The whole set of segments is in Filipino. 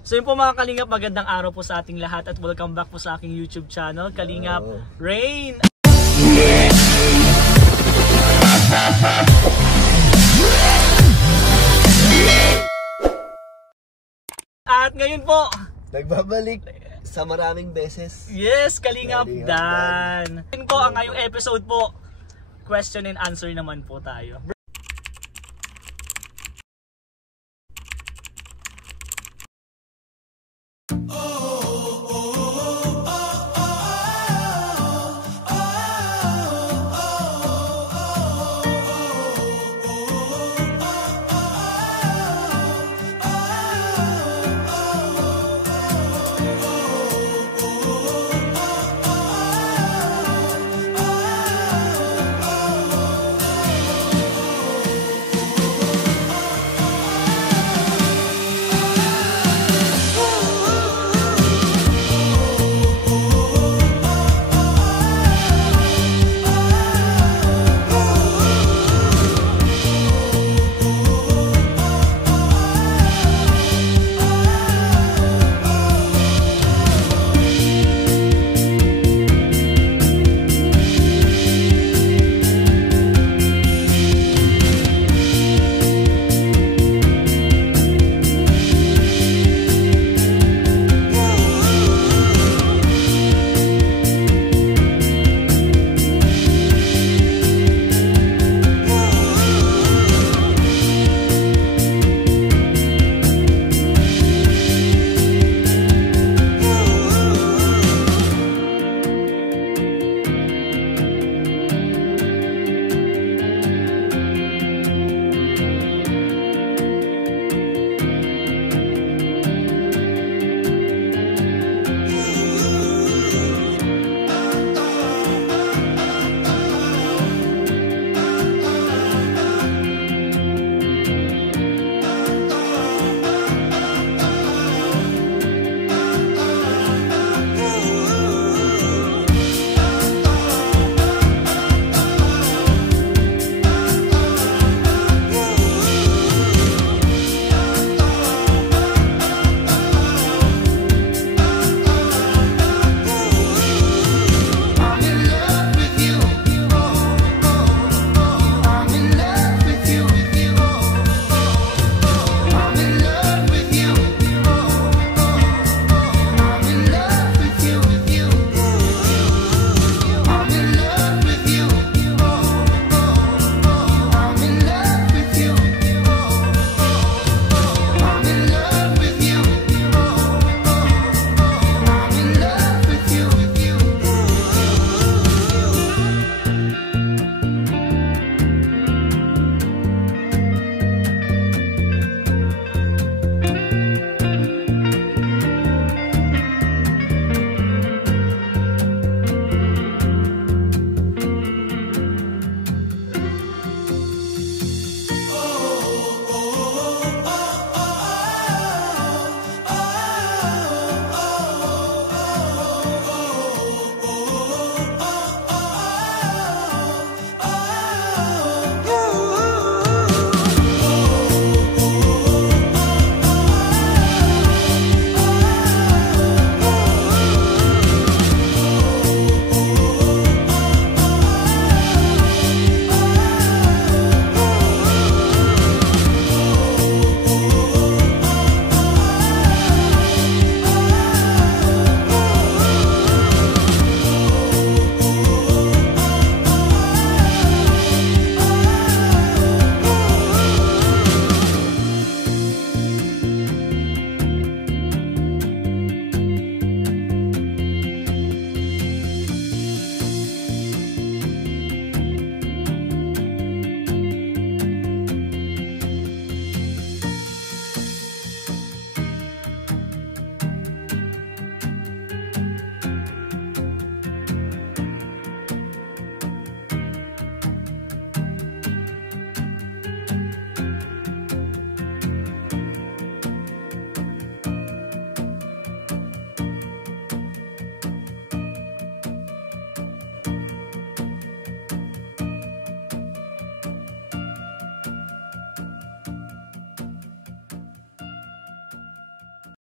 So yun po mga Kalingap, magandang araw po sa ating lahat at welcome back po sa aking YouTube channel, Kalingap Rain. At ngayon po, nagbabalik sa maraming beses. Yes, Kalingap Dan. Ngayon po, ang ngayong episode po, question and answer naman po tayo.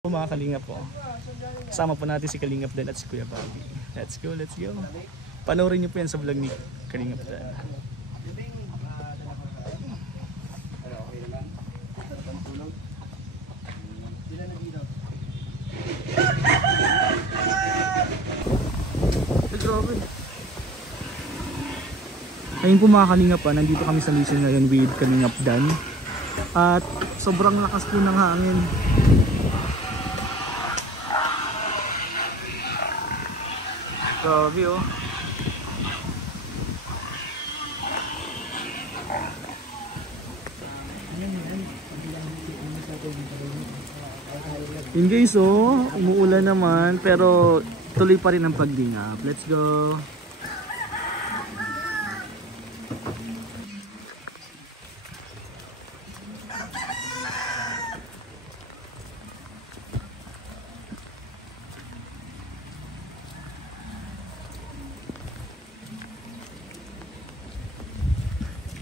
Mga Kalingap po. Kasama po natin si Kalingap Dan at si Kuya Bobby. Let's go, let's go. Panoorin niyo po yan sa vlog ni Kalingap Dan. Grabe. Ayun po mga Kalingap pa, nandito kami sa mission ngayon with Kalingap Dan. At sobrang lakas po ng hangin. Grabe oh. Yun guys oh, umuulan naman pero tuloy pa rin ang paglingap. Let's go.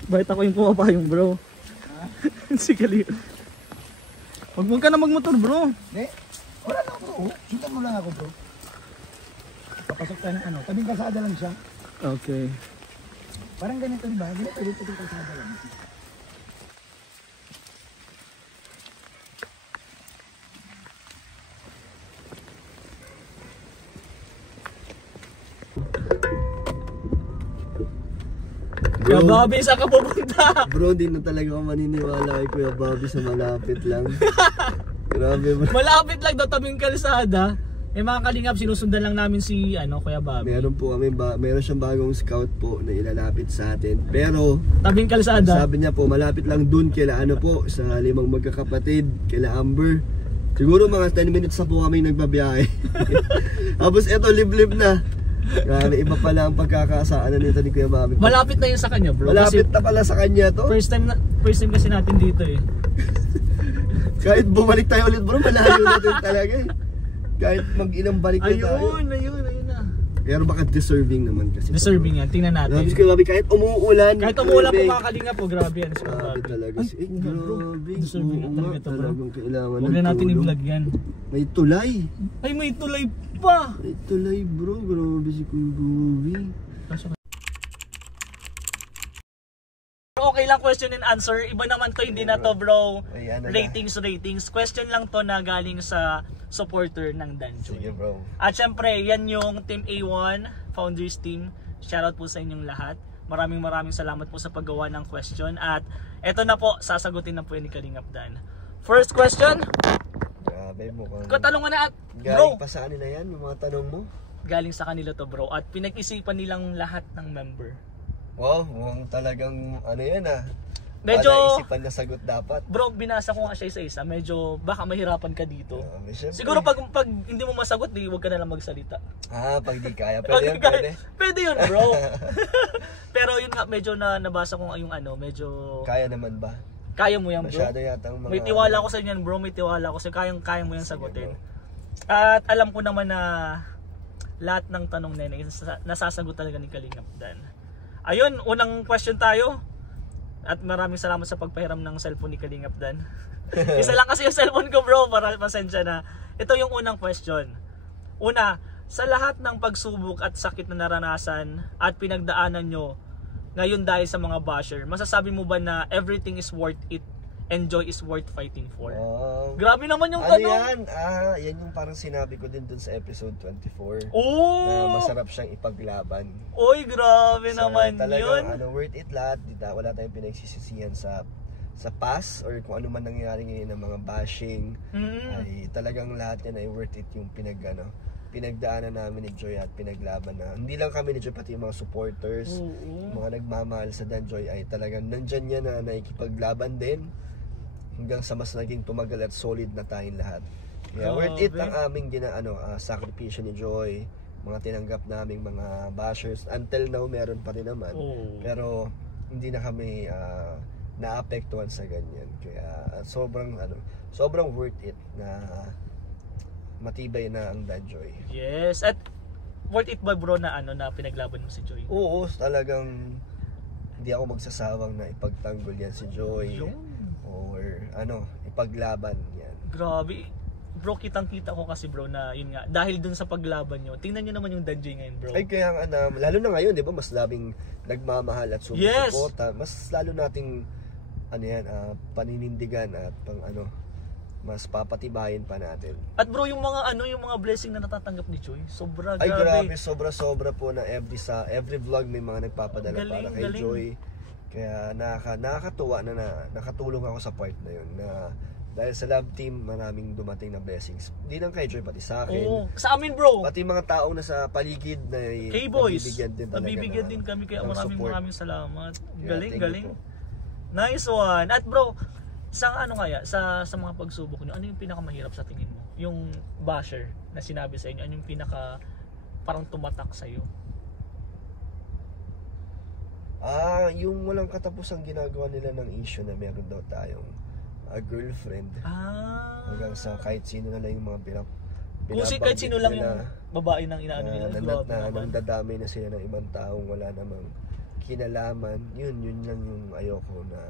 Bakit ako yung pumapayong bro? Si Kalingap. Huwag ka na magmotor bro. Eh, wala lang bro. Kita mo lang ako bro. Papasok tayo ng ano. Tabing kasada lang siya. Okay. Parang ganito diba? Ganito tabing kasada lang. Kuya Bobby, saan ka pupunta? Bro, di na talaga ako maniniwala kay Kuya Bobby sa malapit lang. Grabe bro. Malapit lang daw tabing kalsada. Eh mga Kalingap, sinusundan lang namin si Kuya Bobby. Meron po kami, meron siyang bagong scout po na ilalapit sa atin. Pero, Tabing kalsada. sabi niya po, malapit lang dun kila po, sa 5 magkakapatid, kila Amber. Siguro mga 10 minutes na po kami nagbabiyahe. Tapos eto, liblib na. Grabe, iba pala ang pagkakasaan nito ni Kuya Bobby. Malapit na yun sa kanya bro. Malapit na pala sa kanya to. First time kasi natin dito eh. Kahit bumalik tayo ulit bro, malayo natin talaga eh. Kahit mag-ilang balik na tayo. Ayun na. Pero baka deserving naman kasi. Deserving yan, tingnan natin. Grabe si Kuya Bobby, kahit umuulan. Kahit umuulan po mga Kalingap po, grabe yan si Kuya Grabe Bobby. talaga. Ay, Grabe. deserving na talaga to bro. Talagang kailangan Huwag na natin tulong. i-vlog yan. May tulay. Ay, may tulay pa! May tulay bro. Grabe si Kuya Bobby. Okay lang, question and answer. Iba naman to, hindi na to bro. May ano na. Ratings. Question lang to na galing sa supporter ng Danjoy. Sige bro. At syempre, yan yung Team A1, Founders Team. Shoutout po sa inyong lahat. Maraming salamat po sa paggawa ng question. At eto na po, sasagutin na po ni Kalingap Dan. First question. Grabe mo kang... Katanungan na at Galing bro. pa sa kanila yan, yung mga tanong mo. Galing sa kanila to bro. At pinag-isipan nilang lahat ng member. Wow, mukhang talagang ano yan ah. Medyo, isipan na sagot dapat. bro, binasa ko nga siya isa-isa. Medyo baka mahirapan ka dito. Syempre. Siguro pag hindi mo masagot, huwag ka na lang magsalita. Pag di kaya, pwede yan, pwede. Pwede yun bro. Pero yun nga, medyo nabasa ko nga yung medyo... Kaya naman ba? Kaya mo yan bro. Masyado yata ang mga... May tiwala ko sa inyo bro, may tiwala ko sa kaya mo yan sagutin. bro. At alam ko naman na lahat ng tanong na yun, nasasagot talaga ni Kalingap Dan. Ayun, unang question tayo. At maraming salamat sa pagpahiram ng cellphone ni Kalingap Dan. Isa lang kasi yung cellphone ko bro, para pasensya na. Ito yung unang question. Una, sa lahat ng pagsubok at sakit na naranasan at pinagdaanan nyo ngayon dahil sa mga basher, masasabi mo ba na everything is worth it and joy is worth fighting for? Grabe naman yung ano tanong. yan? Yan yung parang sinabi ko din dun sa episode 24. Oh! Na masarap siyang ipaglaban. Oy, grabe So, naman talagang, yun. worth it lahat. Wala tayong pinagsisisihan sa past or kung ano man nangyayari ngayon ng mga bashing. Ay talagang lahat yan ay worth it yung pinagdaanan namin ni Joy at pinaglaban na. Hindi lang kami ni Joy, pati yung mga supporters, mga nagmamahal sa Danjoy ay talagang nandyan yan na nakikipaglaban din hanggang sa mas naging tumagal at solid na tayong lahat. Kaya worth it ang aming sakripisyo ni Joy, mga tinanggap naming mga bashers. Until now meron pa rin naman. Pero hindi na kami naapektuhan sa ganyan. Kaya sobrang worth it na matibay na ang Danjoy. Yes, at worth it ba bro na na pinaglaban mo si Joy? Oo, talagang hindi ako magsasawang na ipagtanggol yan si Joy. Or ipaglaban yan. Grabe. bro, kitang-kita ko kasi bro na yun nga, dahil dun sa paglaban nyo, tingnan nyo naman yung Danjoy ngayon bro. Ay kaya nga lalo na ngayon, 'di ba, mas labing nagmamahal at sumusuporta. Mas lalo nating paninindigan at mas papatibayin pa natin. At bro, yung mga blessing na natatanggap ni Joy, sobra Ay grabe. sobra po na every vlog may mga nagpapadala para kay Joy. Kaya nakakatuwa na nakatulong ako sa part na yun, na dahil sa love team maraming dumating na blessings. Hindi lang kay Joy, pati sa akin. Oo, sa amin bro. Pati mga taong nasa paligid na K-boys. nabibigyan din kami kaya maraming salamat. Yeah, Galing. Nice one. At bro, sa sa mga pagsubok niyo, ano yung pinakamahirap sa tingin mo? Yung basher na sinabi sa inyo, ano yung pinaka parang tumatak sa iyo? Yung walang katapusang ginagawa nila ng issue na meron daw tayong girlfriend. Hanggang sa kahit sino na lang yung mga kahit sino lang yung babae nang inaano nila. Nandadamay na sila ng ibang taong wala namang kinalaman. Yun lang yung ayoko na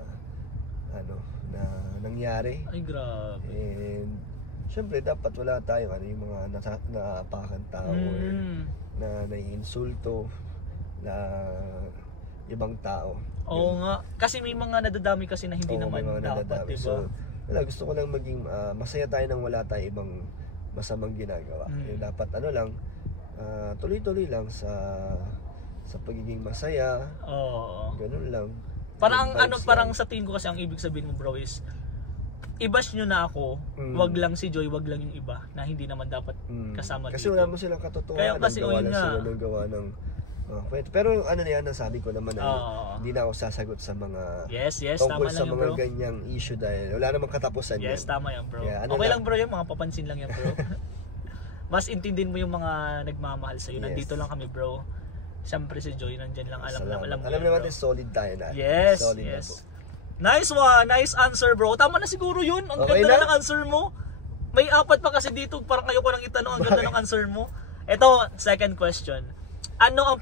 na nangyari. Ay grabe. And syempre dapat wala tayong yung mga naapakan tao or na naiinsulto na ibang tao. Oo nga, kasi may mga nadadami kasi na hindi naman dapat, diba? So, gusto ko lang maging masaya tayo nang wala tayong ibang masamang ginagawa. Dapat tuloy-tuloy lang sa pagiging masaya. Oo. Ganun lang. Parang sa tingin ko kasi ang ibig sabihin mo bro is i-bash nyo na ako, wag lang si Joy, wag lang yung iba na hindi naman dapat kasama kasi dito. Kasi wala mo silang katotohanan. Kaya kasi gawa lang sila ng gawa ng pero nasabi ko naman hindi na ako sasagot sa mga tama tungkol lang sa yun, mga bro. ganyang issue dahil wala namang katapusan yan. Yes, tama yan bro. Kaya, okay lang bro, yung mga papansin lang yan bro. Mas intindihin mo yung mga nagmamahal sa'yo. Nandito lang kami bro. Siyempre si Joy nandyan lang, alam naman natin solid tayo na. Yes, solid yes. Na Nice one, nice answer bro. Tama na siguro yun. Ang okay ganda na ng answer mo. May 4 pa kasi dito, parang ayoko nang itanong. Ang ganda ng answer mo. Ito, second question. Ano ang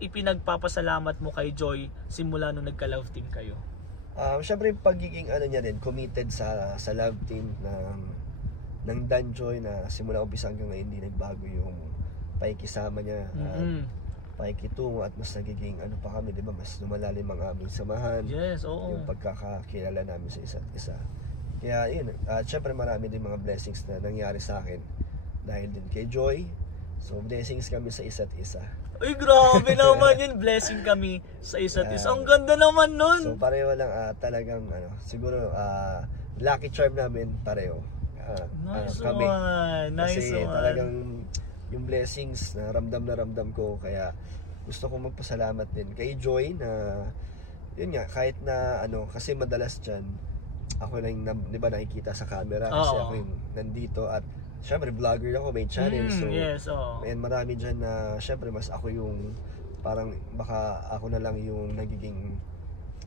ipinagpapasalamat mo kay Joy simula nung nagka-love team kayo? Syempre pagiging niya din, committed sa love team ng Danjoy na simula umpisa hanggang ngayon hindi nagbago yung pakikisama niya. Pakikitungo at mas nagiging pa kami, 'di ba? Mas lumalalim ang aming samahan. Yes, oo. Yung pagkakakilala namin sa isa't isa. Kaya yun, syempre marami din mga blessings na nangyari sa akin dahil din kay Joy. So blessings kami sa isa't isa. Ay grabe naman yun, blessing kami sa isa't isa. Ang ganda naman nun. So pareho lang talagang siguro lucky charm namin pareho. Nice kami. one. Nice Kasi one. talagang yung blessings na ramdam ko, kaya gusto kong magpasalamat din kay Joy na yun nga, kahit na kasi madalas dyan ako lang di ba nakikita sa camera kasi ako yung nandito at syempre vlogger ako, may channel, so yes, and marami dyan na syempre mas ako yung parang baka ako na lang yung nagiging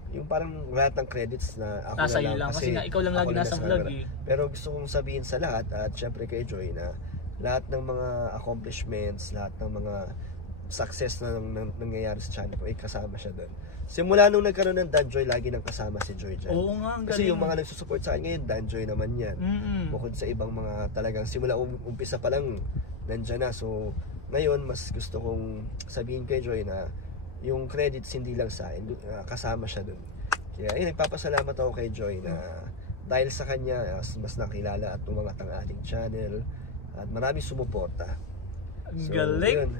yung parang lahat ng credits na ako na lang kasi nga ikaw lang lagi nasa vlog eh. Pero gusto kong sabihin sa lahat at syempre kay Joy na lahat ng mga accomplishments, lahat ng mga success na nangyayari sa channel ko, kasama siya doon. Simula nung nagkaroon ng Danjoy, lagi nang kasama si Joy dyan. Oo nga, ang galing. Kasi yung mga nagsusupport sa akin ngayon, Danjoy naman yan. Bukod sa ibang mga talagang simula umpisa pa lang, nandyan na. So, ngayon, mas gusto kong sabihin kay Joy na yung credits hindi lang sa akin, kasama siya doon. Kaya nagpapasalamat ako kay Joy na dahil sa kanya, mas nakilala at umangat ang ating channel. At maraming sumuporta. Ang galing. Yun.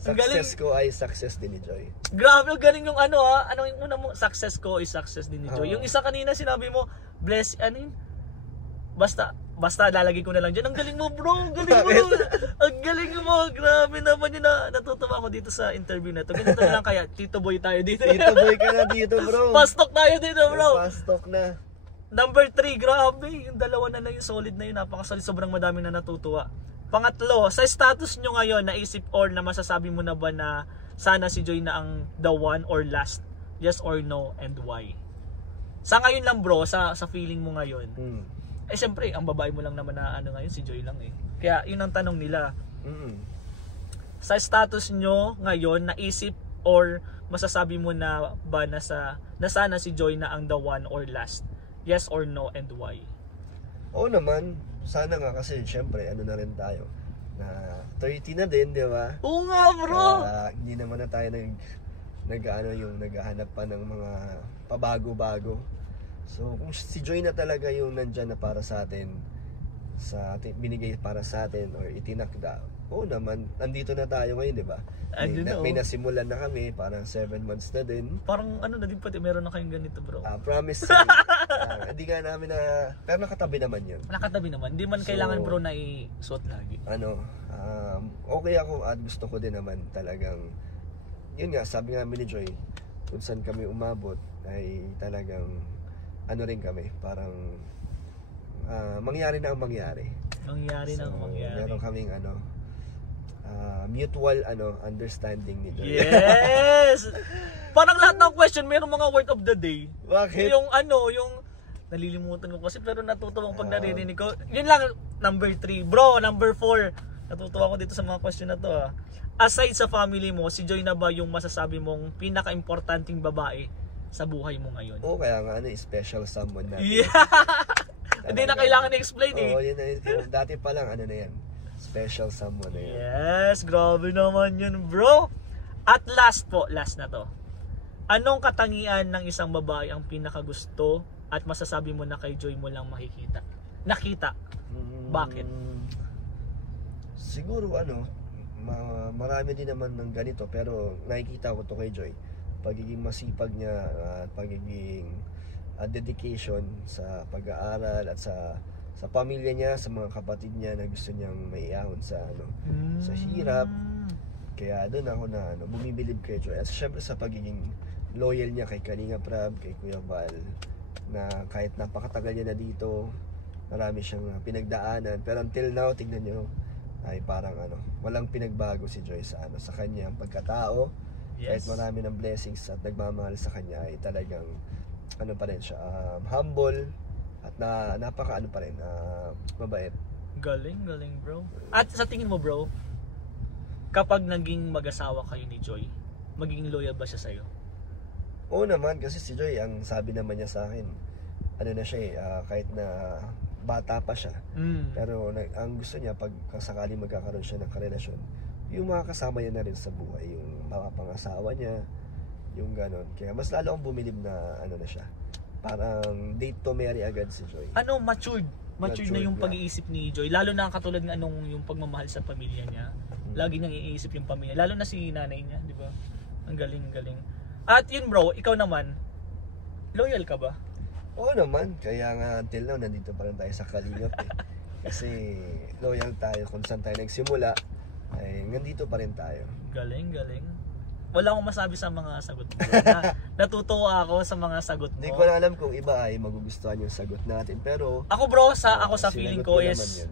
Success ko ay success din ni Joy. Grabe, galing yung ano yung una mo, success ko is success din ni Joy. Yung isa kanina sinabi mo, bless, basta lalagay ko na lang dyan. Ang galing mo bro, ang galing mo. Ang galing mo, grabe naman yun natutuwa ako dito sa interview na to. Ganito na lang kaya, Tito Boy tayo dito. Tito Boy ka na dito bro. Pastok tayo dito bro. Pastok na. Number 3, grabe, yung dalawa na lang yung solid na yun, napakasolid, sobrang madami na natutuwa. Pangatlo, sa status nyo ngayon, naisip or na masasabi mo na ba na sana si Joy na ang the one or last? Yes or no, and why? Sa ngayon lang bro, sa feeling mo ngayon, siyempre, ang babae mo lang naman na ngayon, si Joy lang eh. Kaya yun ang tanong nila. Sa status nyo ngayon, naisip or masasabi mo na ba na sana si Joy na ang the one or last? Yes or no, and why? Oo naman, sana nga kasi syempre ano na rin tayo na 30 na din, di ba? Oo nga, bro. Kaya hindi naman na tayo naghahanap pa ng mga pabago-bago. So kung si Joy na talaga yung nandyan na para sa atin, binigay para sa atin or itinakda, oo naman, andito na tayo ngayon, di ba? May nasimulan na kami, parang 7 months na din. Parang ano na din pati, meron na kayong ganito, bro. Promise. Hindi nga namin pero nakatabi naman yun. Nakatabi naman, hindi man kailangan bro na i-suot lagi. Okay ako at gusto ko din naman talagang, yun nga, sabi nga ni Joy, kung saan kami umabot ay talagang ano rin kami, parang mangyari na ang mangyari. Meron kaming mutual understanding ni Joy. Yes! Parang lahat ng question, mayroong mga word of the day. Bakit? Yung nalilimutan ko kasi pero natutuwa pag naririnig ko. Yun lang, number 3. Bro, number 4. Natutuwa ko dito sa mga question na to. Aside sa family mo, si Joy na ba yung masasabi mong pinaka-importanting babae sa buhay mo ngayon? Oo, kaya nga special someone natin. Yeah! Hindi na kailangan i-explain eh. Oo, yun na. Dati pa lang, na yan. Special someone na yan. Yes, grabe naman yun, bro. At last na to. Anong katangian ng isang babae ang pinakagusto at masasabi mo na kay Joy mo lang nakita? Bakit? Siguro marami din naman ng ganito, pero nakikita ko to kay Joy. Pagiging masipag niya at pagiging dedication sa pag-aaral at sa pamilya niya, sa mga kapatid niya na gusto niyang maiahon sa sa hirap. Kaya doon ako na bumibilib kay Joy. At syempre sa pagiging loyal niya kay Kalinga Prab, kay Kuya Val, na kahit napakatagal niya na dito, marami siyang pinagdaanan, pero until now, tignan niyo, ay parang walang pinagbago si Joy sa sa kanyang pagkatao. Yes. Kahit marami ng blessings at nagmamahal sa kanya, ay talagang pa rin siya, humble at napaka pa rin, mabait. Galing bro. At sa tingin mo bro, kapag naging mag-asawa kayo ni Joy, magiging loyal ba siya sa'yo? Oo naman, kasi si Joy, ang sabi naman niya sa akin, na siya kahit na bata pa siya, pero ang gusto niya pag sakaling magkakaroon siya ng karelasyon, yung mga kasama niya na rin sa buhay, yung mga pangasawa niya, yung ganon. Kaya mas lalo akong bumilib na na siya, parang date to marry agad si Joy. Matured na yung pag-iisip ni Joy, lalo na katulad ng yung pagmamahal sa pamilya niya. Lagi niyang iisip yung pamilya, lalo na si nanay niya, di ba? Ang galing. At yun bro, ikaw naman, loyal ka ba? Oo naman, kaya nga until now nandito pa rin tayo sa Kalingap kasi loyal tayo kung saan tayo nagsimula, ay nandito pa rin tayo. Galing. Wala akong masabi sa mga sagot mo. Natutuwa ako sa mga sagot mo. Hindi ko na alam kung iba ay magugustuhan yung sagot natin, pero ako bro, ako sa feeling ko is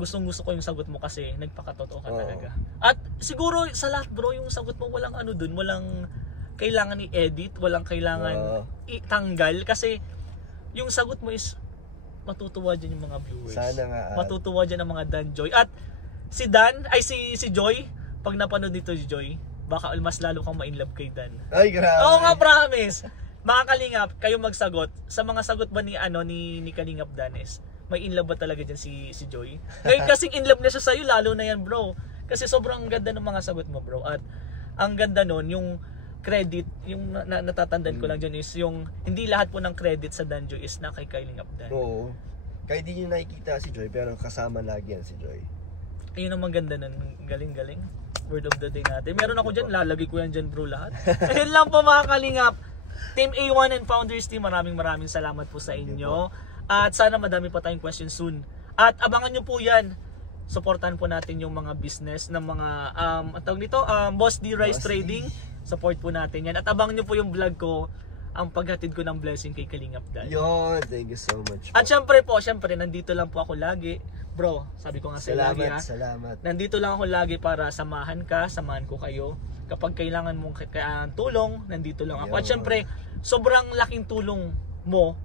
gustong-gusto ko yung sagot mo kasi nagpakatotoo ka talaga. At siguro sa lahat bro, yung sagot mo walang dun, walang kailangan i-edit, walang kailangan itanggal kasi yung sagot mo is matutuwa dyan yung mga viewers. Sana nga. Matutuwa dyan ang mga Dan Joy. At si Dan, ay si Joy, pag napanood dito si Joy, baka mas lalo kang ma-inlove kay Dan. Ay, grabe. Oo nga, promise. Mga Kalingap, kayo magsagot. Sa mga sagot ba ni Kalingap Danes, may inlove ba talaga dyan si Joy? Ngayon kasing inlove na siya sa'yo, lalo na yan bro. Kasi sobrang ganda ng mga sagot mo bro. At ang ganda nun, yung credit, yung natatandaan ko lang dyan is yung hindi lahat po ng credit sa Dan Joy is na kay Kalingap Dan. Oo. Kahit di nyo nakikita si Joy, pero kasama lagi yan si Joy. Ayun ang maganda nun. Galing. Word of the day natin. Meron ako dyan, lalagay ko yan dyan bro lahat. Ayun lang po mga Kalingap. Team A1 and Founders Team, maraming salamat po sa inyo. At sana madami pa tayong questions soon. At abangan nyo po yan. Supportan po natin yung mga business ng mga Boss D Rice Trading. Support po natin yan. At abangan nyo po yung vlog ko, ang paghatid ko ng blessing kay Kalingap Dan. Yon, thank you so much po. At syempre nandito lang po ako lagi. Bro, sabi ko nga sa lagi ha. Salamat. Nandito lang ako lagi para samahan ko kayo. Kapag kailangan mong tulong, nandito lang ako. At syempre, sobrang laking tulong mo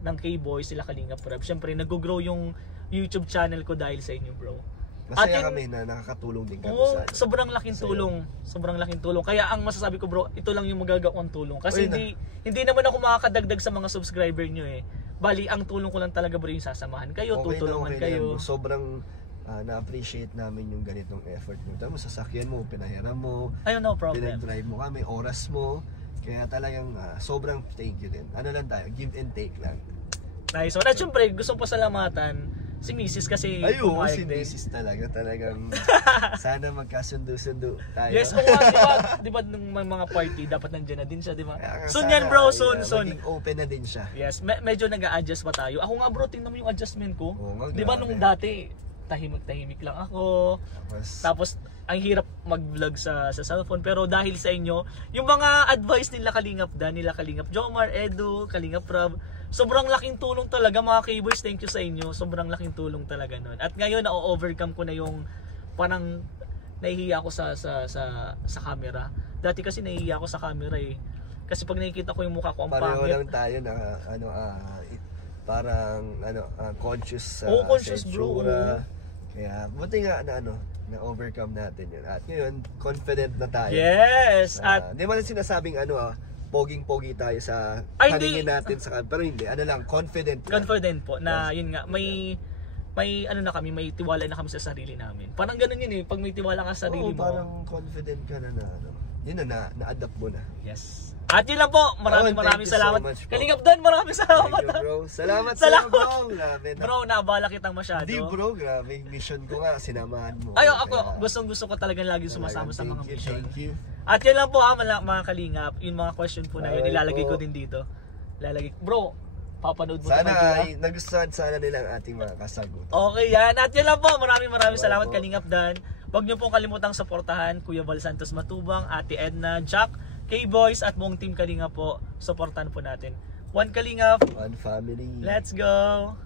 ng K-Boy, sila Kalingap Prab. Syempre, nag-grow yung YouTube channel ko dahil sa inyo, bro. Masaya kami na nakakatulong din kami sa sobrang laking tulong. Sobrang laking tulong. Kaya ang masasabi ko, bro, ito lang yung magagawang tulong. Kasi hindi naman ako makakadagdag sa mga subscriber nyo eh. Bali, ang tulong ko lang talaga bro yung sasamahan kayo, tutulungan okay kayo. lang. Sobrang na-appreciate namin yung ganitong effort mo. Tama, sasakyan mo, pinahiram mo, Ayun, no problem. pinag-drive mo kami, oras mo. Kaya talagang sobrang thank you din. Ano lang tayo, give and take lang. Nice. So, at syempre, gusto ko pasalamatan si Mrs. kasi Ay, oo, pumayag si din. Mrs. talagang sana magkasundo-sundo tayo. Yes, oo nga, di ba nung may mga party, dapat nandiyan na din siya, di ba? Kaya nga Soon sana, yan bro, soon. maging open na din siya. Yes, medyo nag-a-adjust pa tayo. Ako nga bro, tingnan mo yung adjustment ko. Oo nga, Di ba grabe. nung dati, tahimik lang ako. Tapos, ang hirap mag-vlog sa cellphone. Pero dahil sa inyo, yung mga advice nila Kalingap Dan, nila Kalingap Jomar, Edu, Kalingap Rob, sobrang laking tulong talaga mga K-Boys. Thank you sa inyo. Sobrang laking tulong talaga nun. At ngayon, na-overcome ko na yung parang nahihiya ako sa camera. Dati kasi nahihiya ako sa camera eh. Kasi pag nakikita ko yung mukha ko, ang Pareho pangit. lang tayo na parang conscious sa conscious, sa bro. itsura. Kaya buti nga na-overcome natin yun. At ngayon, confident na tayo. Yes! At Hindi man sinasabing poging-pogi tayo sa Ay, paningin hindi. natin sa pero hindi, confident lang. confident po na yun nga, may ano na kami, may tiwala na kami sa sarili namin. Parang ganun yun eh, pag may tiwala ka sa sarili Oo, mo. parang confident ka na yun na-adapt mo na. Yes. At yun lang po, maraming Thank you so salamat. much po. Kalingap Dan, maraming salamat. Thank you, bro. Salamat Salamat. bro. Grabe na. Bro, naabala kitang masyado. Hindi bro, grabe. Mission ko nga, sinamahan mo. Ay, Kaya, ako, gustong-gusto ko talagang lagi sumasama sa mga thank you, mission. Thank you. At yun lang po mga Kalingap, yung mga question po na yun, Alright ilalagay po. ko din dito. Bro, papanood mo Sana naman, ay nagustuhan sana nila ang ating mga kasagot. Okay yan. At yun lang po. Maraming salamat po. Kalingap Dan. Huwag niyo pong kalimutang suportahan Kuya Val Santos Matubang, Ate Edna, Jack, K-Boys at buong team Kalingap po. Suportahan po natin. One Kalingap. One family. Let's go!